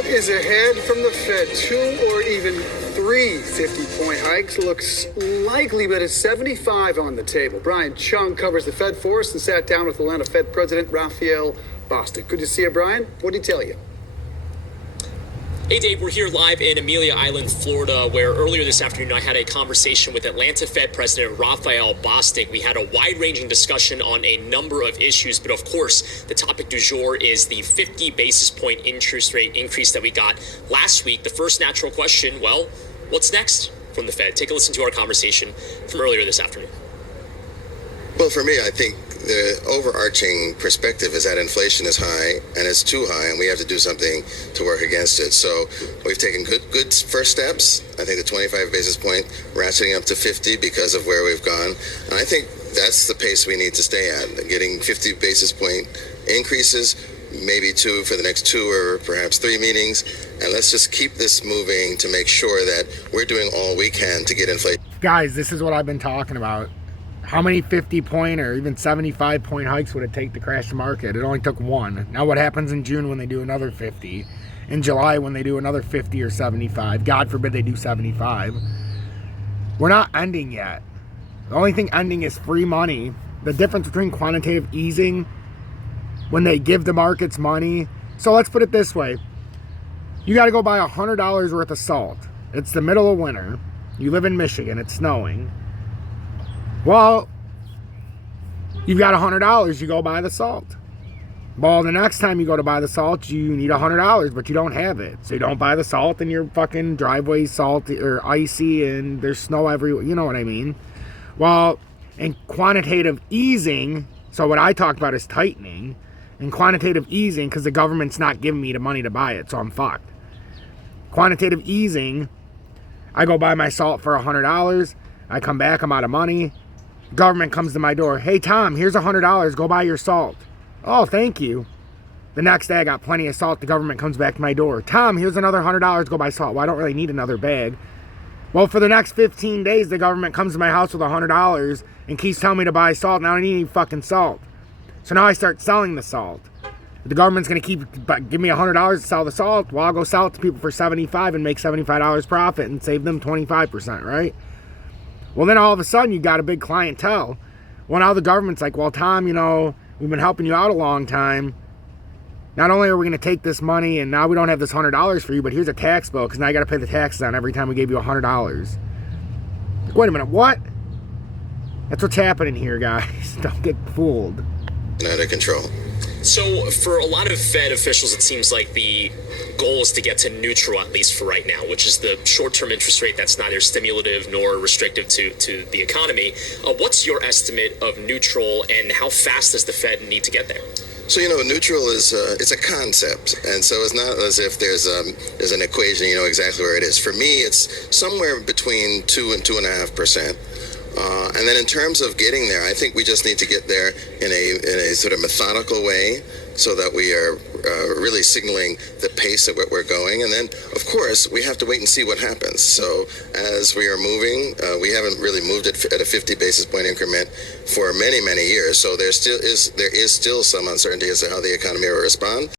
What is ahead from the Fed? 2 or even 3 50-point hikes looks likely, but it's 75 on the table. Brian Chung covers the Fed for us and sat down with Atlanta Fed President Raphael Bostic. Good to see you, Brian. What did he tell you? Hey, Dave, we're here live in Amelia Island, Florida, where earlier this afternoon I had a conversation with Atlanta Fed President Raphael Bostic. We had a wide-ranging discussion on a number of issues, but of course, the topic du jour is the 50 basis point interest rate increase that we got last week. The first natural question, well, what's next from the Fed? Take a listen to our conversation from earlier this afternoon. Well, for me, I think the overarching perspective is that inflation is high and it's too high, and we have to do something to work against it. So we've taken good first steps. I think the 25 basis point ratcheting up to 50 because of where we've gone. And I think that's the pace we need to stay at, getting 50 basis point increases, maybe 2 for the next 2 or perhaps 3 meetings. And let's just keep this moving to make sure that we're doing all we can to get inflation. Guys, this is what I've been talking about. How many 50-point or even 75-point hikes would it take to crash the market? It only took 1. Now what happens in June when they do another 50? In July when they do another 50 or 75? God forbid they do 75. We're not ending yet. The only thing ending is free money. The difference between quantitative easing, when they give the markets money. So let's put it this way. You got to go buy $100 worth of salt. It's the middle of winter. You live in Michigan. It's snowing. Well, you've got $100, you go buy the salt. Well, the next time you go to buy the salt, you need $100, but you don't have it. So you don't buy the salt, and your fucking driveway's salty or icy, and there's snow everywhere. You know what I mean? Well, in quantitative easing, so what I talked about is tightening. In quantitative easing, because the government's not giving me the money to buy it, so I'm fucked. Quantitative easing, I go buy my salt for $100. I come back, I'm out of money. Government comes to my door. Hey, Tom, here's $100. Go buy your salt. Oh, thank you. The next day, I got plenty of salt. The government comes back to my door. Tom, here's another $100. Go buy salt. Well, I don't really need another bag. Well, for the next 15 days, the government comes to my house with $100 and keeps telling me to buy salt. And I don't need any fucking salt. So now I start selling the salt. The government's going to give me $100 to sell the salt. Well, I'll go sell it to people for $75 and make $75 profit and save them 25%, right? Well, then all of a sudden, you got a big clientele. Well, now the government's like, well, Tom, you know, we've been helping you out a long time. Not only are we going to take this money, and now we don't have this $100 for you, but here's a tax bill, because now you got to pay the taxes on every time we gave you $100. Like, wait a minute, what? That's what's happening here, guys. Don't get fooled. Out of control. So for a lot of Fed officials, it seems like the goal is to get to neutral, at least for right now, which is the short-term interest rate that's neither stimulative nor restrictive to the economy. What's your estimate of neutral, and how fast does the Fed need to get there? So, you know, neutral is it's a concept, and so it's not as if there's an equation, you know exactly where it is. For me, it's somewhere between 2 and 2.5%. And then in terms of getting there, I think we just need to get there in a sort of methodical way, so that we are really signaling the pace at what we're going. And then, of course, we have to wait and see what happens. So as we are moving, we haven't really moved at a 50 basis point increment for many, many years. So there is still some uncertainty as to how the economy will respond.